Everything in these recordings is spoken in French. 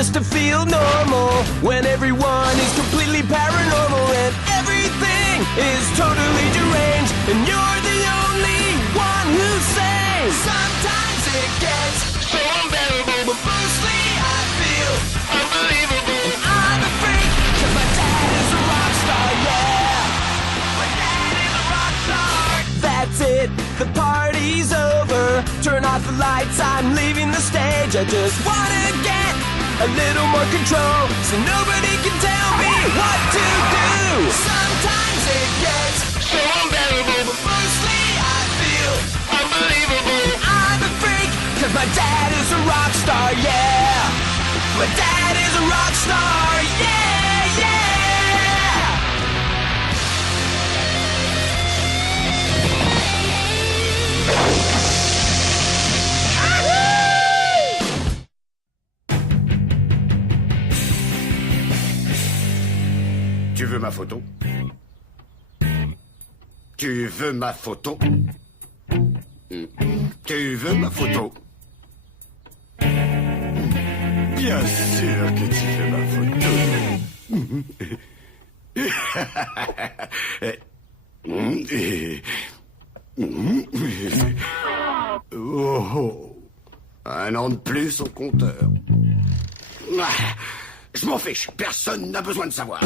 just to feel normal when everyone is completely paranormal and everything is totally deranged and you're the only one who's sane. Sometimes it gets so unbearable, but mostly I feel unbelievable. And I'm a freak, cause my dad is a rock star, yeah. My dad is a rock star. That's it, the party's over. Turn off the lights, I'm leaving the stage. I just wanna get a little more control so nobody can tell me what to do. Sometimes it gets so unbearable, but mostly I feel unbelievable. I'm a freak, cause my dad is a rock star, yeah. My dad is a rock star, yeah, yeah. Tu veux ma photo? Tu veux ma photo? Tu veux ma photo? Bien sûr que tu veux ma photo. Oh, un an de plus au compteur. Je m'en fiche, personne n'a besoin de savoir.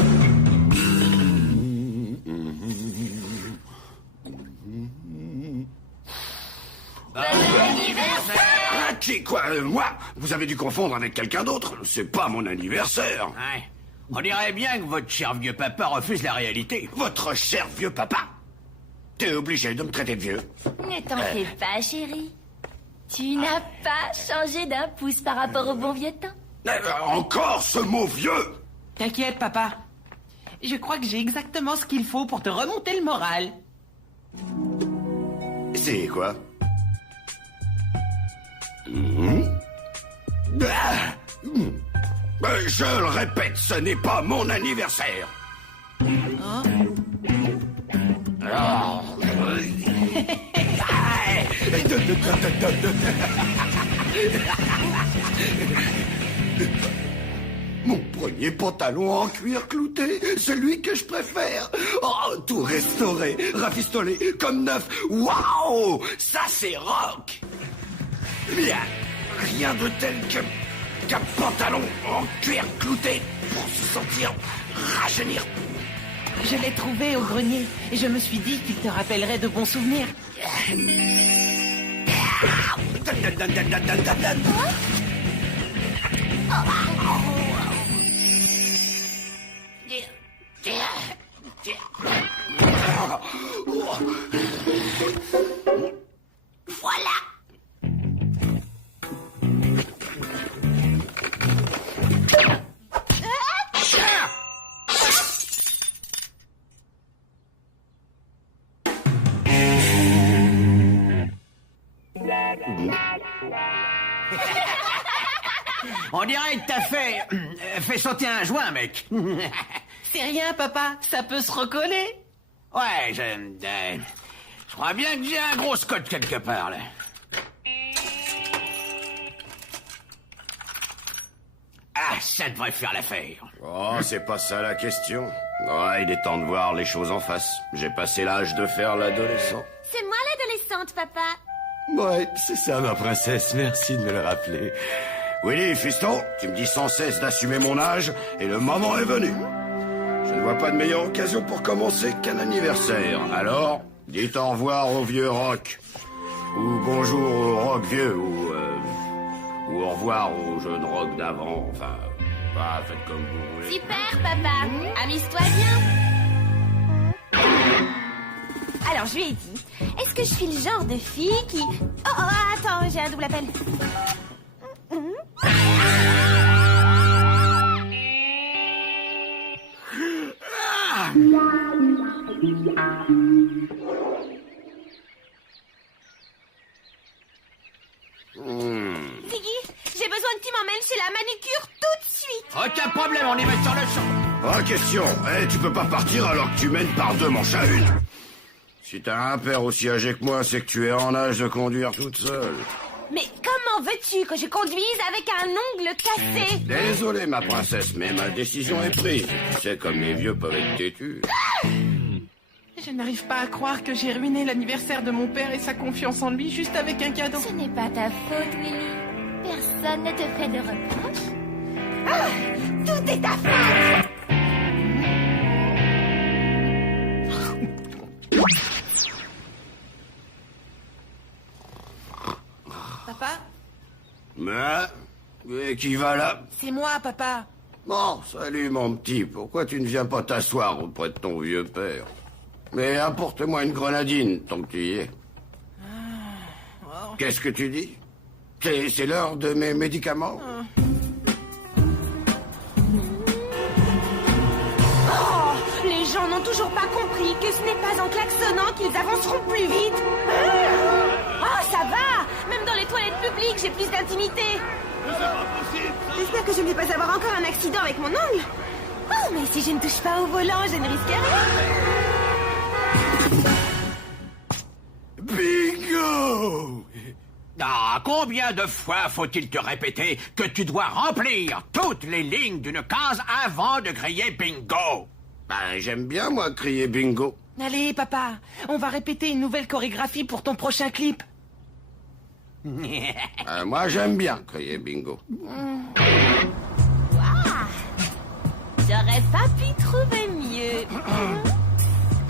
Qui, quoi, moi? Vous avez dû confondre avec quelqu'un d'autre. C'est pas mon anniversaire. Ouais. On dirait bien que votre cher vieux papa refuse la réalité. Votre cher vieux papa? T'es obligé de me traiter de vieux. Ne t'en fais pas, chérie. Tu n'as pas changé d'un pouce par rapport au bon vieux temps. Encore ce mot vieux? T'inquiète, papa. Je crois que j'ai exactement ce qu'il faut pour te remonter le moral. C'est quoi? Je le répète, ce n'est pas mon anniversaire. Mon premier pantalon en cuir clouté, celui que je préfère. Oh, tout restauré, rafistolé, comme neuf. Waouh, ça c'est rock. Bien, rien de tel qu'un pantalon en cuir clouté pour se sentir rajeunir. Je l'ai trouvé au grenier et je me suis dit qu'il te rappellerait de bons souvenirs. Voilà. On dirait que t'as fait sauter un joint, mec. C'est rien, papa. Ça peut se recoller. Ouais, je crois bien que j'ai un gros scotch quelque part, là. Ah, ça devrait faire l'affaire. Oh, c'est pas ça la question. Ouais, il est temps de voir les choses en face. J'ai passé l'âge de faire l'adolescent. C'est moi l'adolescente, papa. Ouais, c'est ça, ma princesse. Merci de me le rappeler. Willy, fiston, tu me dis sans cesse d'assumer mon âge, et le moment est venu. Je ne vois pas de meilleure occasion pour commencer qu'un anniversaire. Alors, dites au revoir au vieux rock. Ou bonjour au rock vieux, ou au revoir au jeune rock d'avant. Enfin, bah, faites comme vous voulez. Super, papa. Amuse-toi bien. Alors, je lui ai dit, est-ce que je suis le genre de fille qui... Oh, attends, j'ai un double appel. Ziggy, j'ai besoin que tu m'emmènes chez la manucure tout de suite. Aucun problème, on y met sur le champ. Pas question. Eh, tu peux pas partir alors que tu mènes par deux manches à une. Si t'as un père aussi âgé que moi, c'est que tu es en âge de conduire toute seule. Mais comment Comment veux-tu que je conduise avec un ongle cassé? Désolé, ma princesse, mais ma décision est prise. Tu sais comme les vieux peuvent être têtus. Je n'arrive pas à croire que j'ai ruiné l'anniversaire de mon père et sa confiance en lui juste avec un cadeau. Ce n'est pas ta faute, Willy. Personne ne te fait de reproches. Ah, tout est ta faute! Papa? Mais qui va là? C'est moi, papa. Bon, salut mon petit. Pourquoi tu ne viens pas t'asseoir auprès de ton vieux père? Mais apporte-moi une grenadine, tant que tu y es. Qu'est-ce que tu dis? C'est l'heure de mes médicaments? Oh, les gens n'ont toujours pas compris que ce n'est pas en klaxonnant qu'ils avanceront plus vite. Oh, ça va! Même dans les toilettes publiques, j'ai plus d'intimité. J'espère que je ne vais pas avoir encore un accident avec mon ongle. Oh, mais si je ne touche pas au volant, je ne risque rien. Bingo! Ah, combien de fois faut-il te répéter que tu dois remplir toutes les lignes d'une case avant de crier bingo? Ben, j'aime bien, moi, crier bingo. Allez, papa, on va répéter une nouvelle chorégraphie pour ton prochain clip. Moi, j'aime bien crier bingo. Waouh! J'aurais pas pu trouver mieux.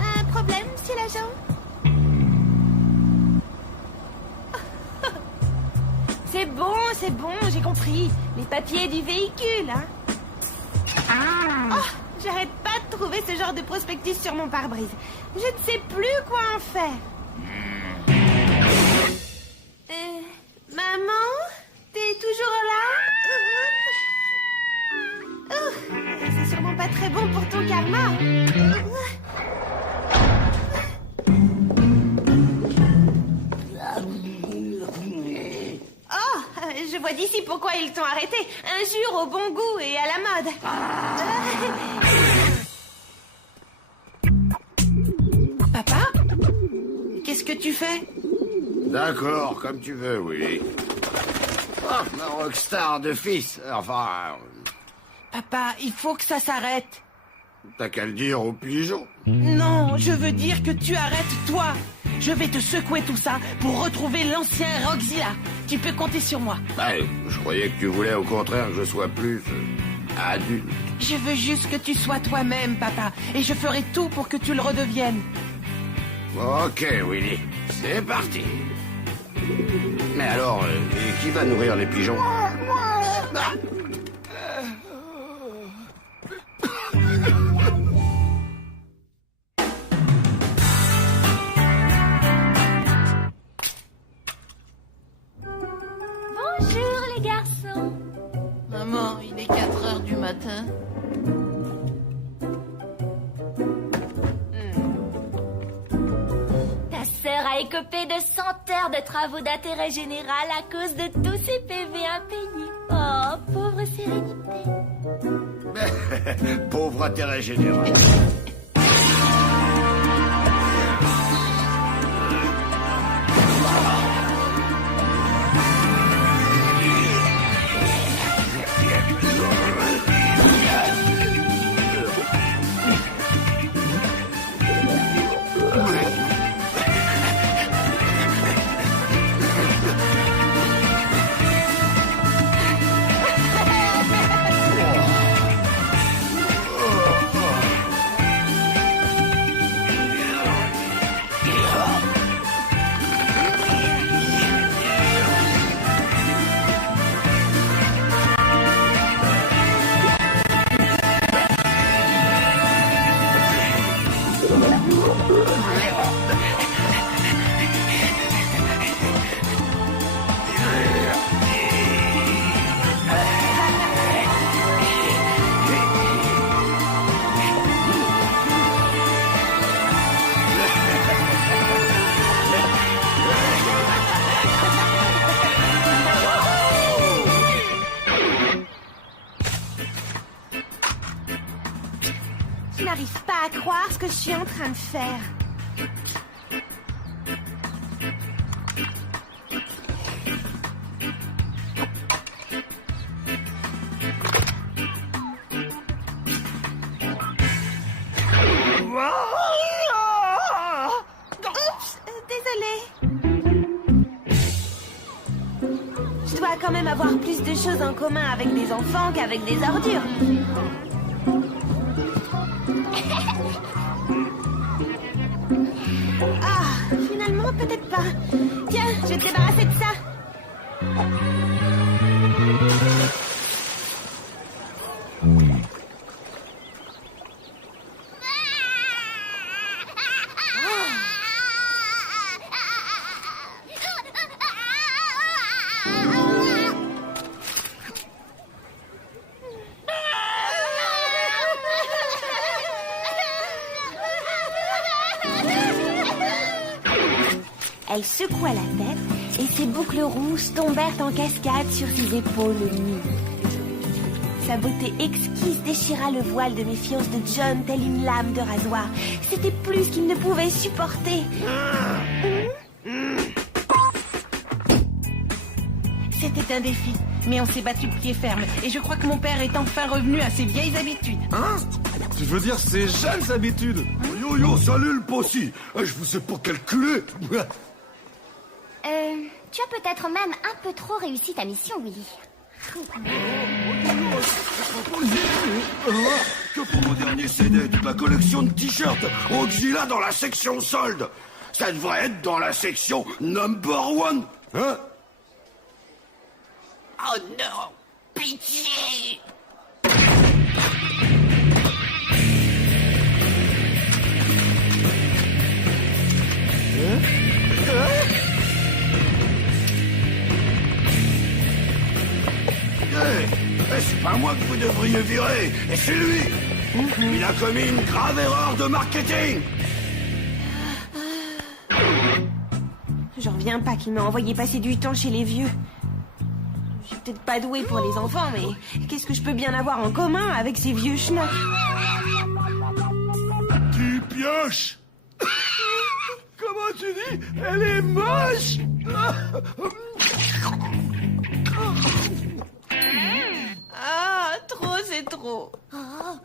Un problème, monsieur l'agent? C'est bon, j'ai compris. Les papiers du véhicule, hein. Oh, j'arrête pas de trouver ce genre de prospectus sur mon pare-brise. Je ne sais plus quoi en faire. Maman? T'es toujours là? C'est sûrement pas très bon pour ton karma. Oh, je vois d'ici pourquoi ils t'ont arrêté. Injure au bon goût et à la mode. Papa? Qu'est-ce que tu fais? D'accord, comme tu veux, Willy. Oh, ma rockstar de fils. Enfin, Papa, il faut que ça s'arrête. t'as qu'à le dire aux pigeons. Non, je veux dire que tu arrêtes, toi. Je vais te secouer tout ça pour retrouver l'ancien Rockzilla. Tu peux compter sur moi. Ben, je croyais que tu voulais au contraire que je sois plus adulte. Je veux juste que tu sois toi-même, papa. Et je ferai tout pour que tu le redeviennes. Ok, Willy, c'est parti. Mais alors, qui va nourrir les pigeons? Bonjour les garçons. Maman, il est 4 heures du matin. Ta sœur a écopé de 100 heures de travaux d'intérêt général à cause de tous ces PV impayés. Oh, pauvre sérénité. Pauvre intérêt général. Je n'arrive pas à croire ce que je suis en train de faire. même avoir plus de choses en commun avec des enfants qu'avec des ordures. Ah, finalement, peut-être pas. Tiens, je vais te débarrasser de ça. Elle secoua la tête et ses boucles rouges tombèrent en cascade sur ses épaules nues. Sa beauté exquise déchira le voile de méfiance de John telle une lame de rasoir. C'était plus qu'il ne pouvait supporter. C'était un défi, mais on s'est battu pied ferme. Et je crois que mon père est enfin revenu à ses vieilles habitudes. Hein? Tu veux dire ses jeunes habitudes? Yo, salut le possi. Je vous ai pas calculé. Tu as peut-être même un peu trop réussi ta mission, Willy. Que pour mon dernier CD, toute la collection de t-shirts Auxila dans la section solde. Ça devrait être dans la section number one, hein? Oh non! Pitié! C'est pas moi que vous devriez virer, et c'est lui. Il a commis une grave erreur de marketing. J'en reviens pas qu'il m'a envoyé passer du temps chez les vieux. Je suis peut-être pas douée pour les enfants, mais qu'est-ce que je peux bien avoir en commun avec ces vieux schnocks? Tu pioches. Comment tu dis? Elle est moche. Ah, trop, c'est trop. Oh,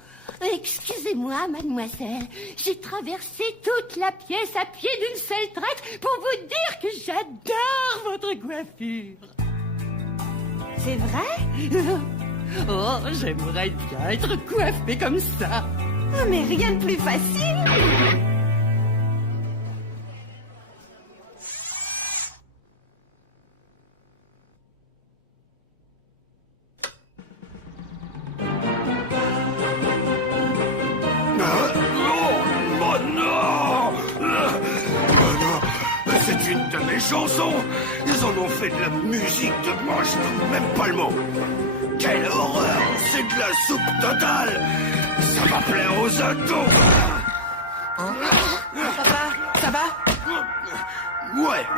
excusez-moi, mademoiselle. J'ai traversé toute la pièce à pied d'une seule traite pour vous dire que j'adore votre coiffure. C'est vrai? Oh, j'aimerais bien être coiffée comme ça. Ah, mais rien de plus facile. C'est une de mes chansons. Ils en ont fait de la musique de moi, je trouve même pas le mot. Quelle horreur. C'est de la soupe totale. Ça va plaire aux ados. Papa, ça va?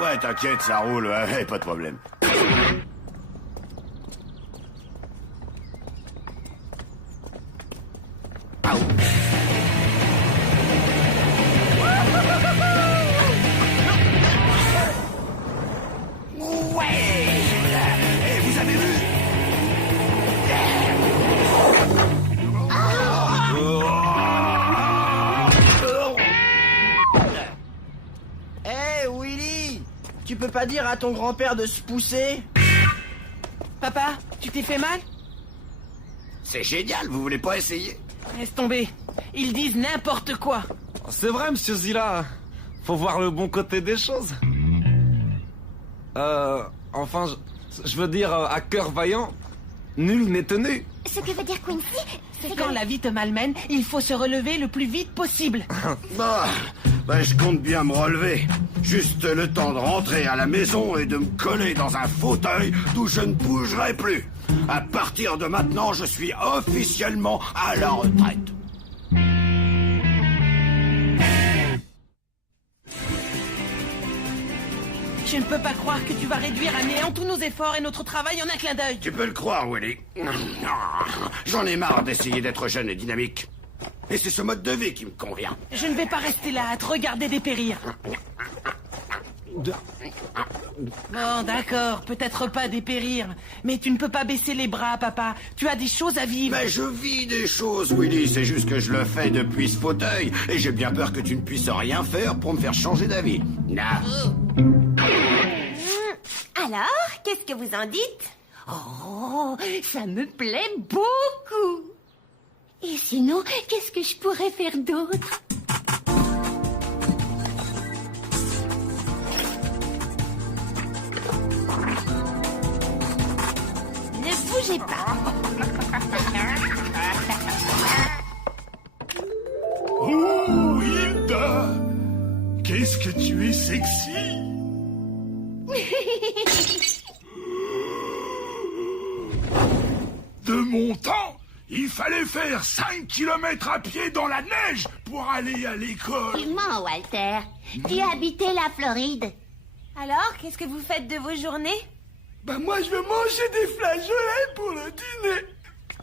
Ouais, t'inquiète, ça roule, ouais, pas de problème. Tu peux pas dire à ton grand-père de se pousser? Papa, tu t'es fait mal? C'est génial, vous voulez pas essayer? Laisse tomber. Ils disent n'importe quoi. C'est vrai, monsieur Zilla. Faut voir le bon côté des choses. Enfin, je veux dire, à cœur vaillant, nul n'est tenu. Ce que veut dire Quincy, c'est Quand la vie te malmène, il faut se relever le plus vite possible. Bah, je compte bien me relever. Juste le temps de rentrer à la maison et de me coller dans un fauteuil d'où je ne bougerai plus. À partir de maintenant, je suis officiellement à la retraite. Je ne peux pas croire que tu vas réduire à néant tous nos efforts et notre travail en un clin d'œil. Tu peux le croire, Willy. J'en ai marre d'essayer d'être jeune et dynamique. Et c'est ce mode de vie qui me convient. Je ne vais pas rester là à te regarder dépérir. Bon, d'accord, peut-être pas dépérir, mais tu ne peux pas baisser les bras, papa. Tu as des choses à vivre. Mais je vis des choses, Willy. C'est juste que je le fais depuis ce fauteuil. Et j'ai bien peur que tu ne puisses rien faire pour me faire changer d'avis. Alors, qu'est-ce que vous en dites? Oh, ça me plaît beaucoup. Et sinon, qu'est-ce que je pourrais faire d'autre? Ne bougez pas. Oh, Hilda! Qu'est-ce que tu es sexy! De mon temps, il fallait faire 5 kilomètres à pied dans la neige pour aller à l'école. Tu mens, Walter. Tu habitais la Floride. Alors, qu'est-ce que vous faites de vos journées? Ben moi, je veux manger des flageolets pour le dîner.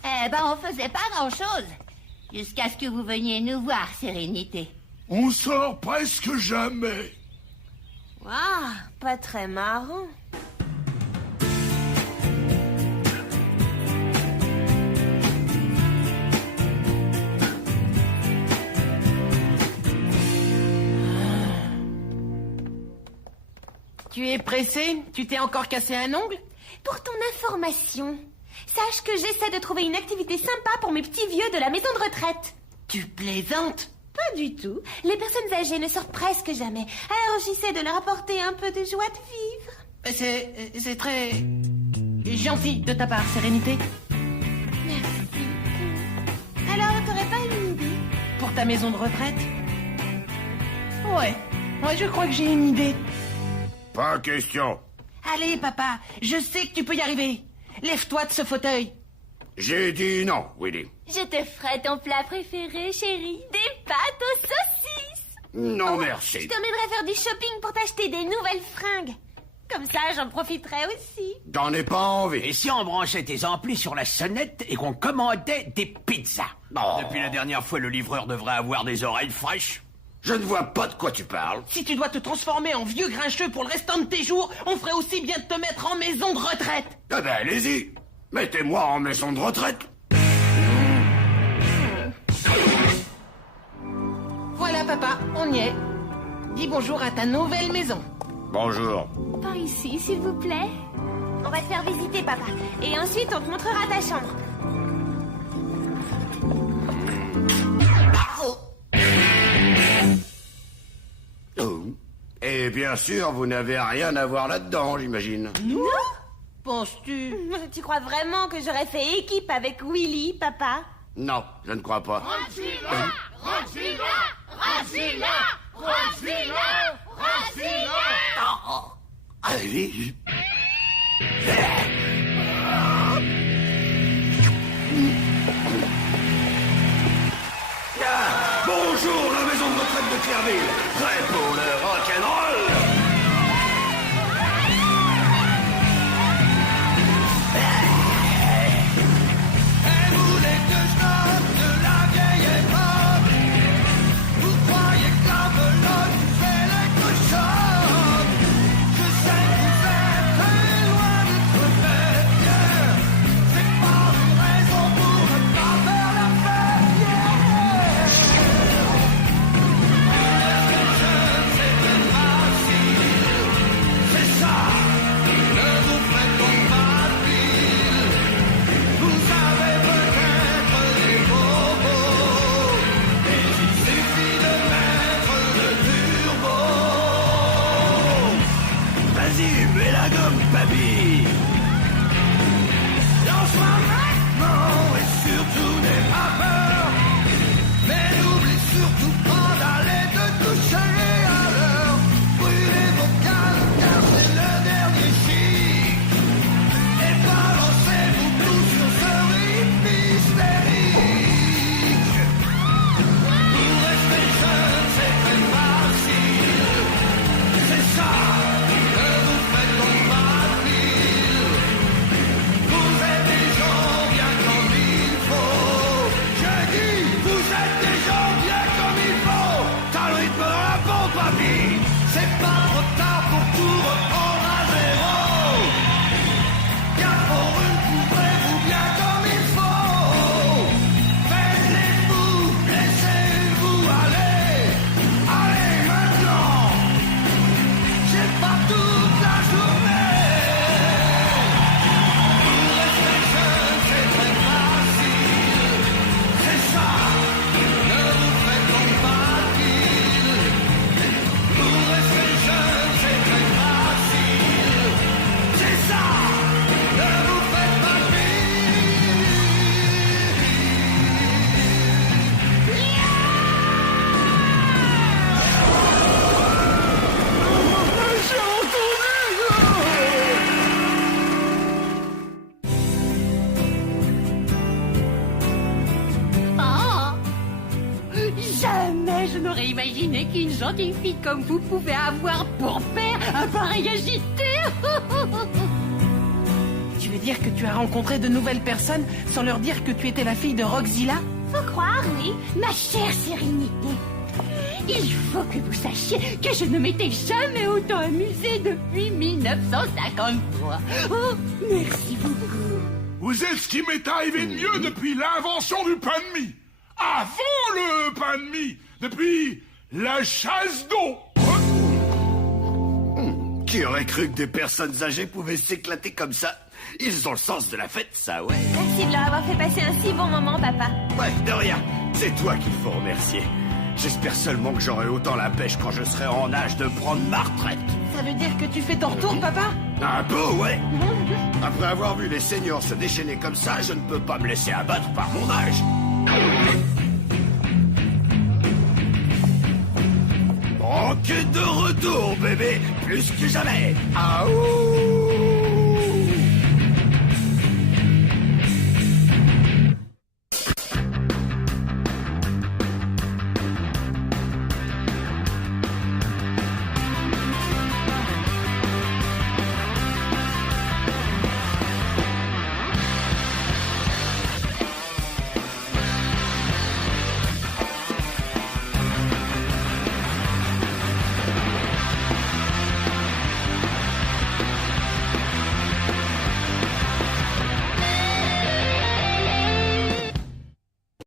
Eh ben, on faisait pas grand-chose. Jusqu'à ce que vous veniez nous voir, Sérénité. On sort presque jamais. Ah, pas très marrant. Tu es pressé? Tu t'es encore cassé un ongle? Pour ton information, sache que j'essaie de trouver une activité sympa pour mes petits vieux de la maison de retraite. Tu plaisantes? Pas du tout. Les personnes âgées ne sortent presque jamais. Alors j'essaie de leur apporter un peu de joie de vivre. C'est très gentil de ta part, Sérénité. Merci. Alors, t'aurais pas une idée? Pour ta maison de retraite? Ouais, je crois que j'ai une idée. Pas question. Allez, papa, je sais que tu peux y arriver. Lève-toi de ce fauteuil. J'ai dit non, Willy. Je te ferai ton plat préféré, chérie. Des pâtes aux saucisses. Non, merci. Je t'emmènerai faire du shopping pour t'acheter des nouvelles fringues. Comme ça, j'en profiterai aussi. J'en ai pas envie. Et si on branchait tes amplis sur la sonnette et qu'on commandait des pizzas? Oh. Depuis la dernière fois, le livreur devrait avoir des oreilles fraîches. Je ne vois pas de quoi tu parles. Si tu dois te transformer en vieux grincheux pour le restant de tes jours, on ferait aussi bien de te mettre en maison de retraite. Eh ben, allez-y. Mettez-moi en maison de retraite. Voilà, papa, on y est. Dis bonjour à ta nouvelle maison. Bonjour. Par ici, s'il vous plaît. On va te faire visiter, papa. Et ensuite, on te montrera ta chambre. Oh. Et bien sûr, vous n'avez rien à voir là-dedans, j'imagine. Nous? Penses-tu? Tu crois vraiment que j'aurais fait équipe avec Willy, papa? Non, je ne crois pas. Allez. Bonjour, la maison de retraite de Clairville. Prêt pour le rock'n'roll? aurait imaginé qu'une gentille fille comme vous pouvait avoir pour père un pareil agité. Tu veux dire que tu as rencontré de nouvelles personnes sans leur dire que tu étais la fille de Roxila? Faut croire, oui. Ma chère Sérénité, il faut que vous sachiez que je ne m'étais jamais autant amusée depuis 1953. Oh, merci beaucoup. Vous êtes ce qui m'est arrivé de mieux depuis l'invention du pain de mie. Avant le pain de mie, depuis la chasse d'eau. Qui aurait cru que des personnes âgées pouvaient s'éclater comme ça? Ils ont le sens de la fête, ça, ouais. Merci de leur avoir fait passer un si bon moment, papa. Ouais, de rien. C'est toi qu'il faut remercier. J'espère seulement que j'aurai autant la pêche quand je serai en âge de prendre ma retraite. Ça veut dire que tu fais ton retour, papa? Un peu, ouais. Après avoir vu les seniors se déchaîner comme ça, je ne peux pas me laisser abattre par mon âge. En quête de retour, bébé, plus que jamais. Ah ouh!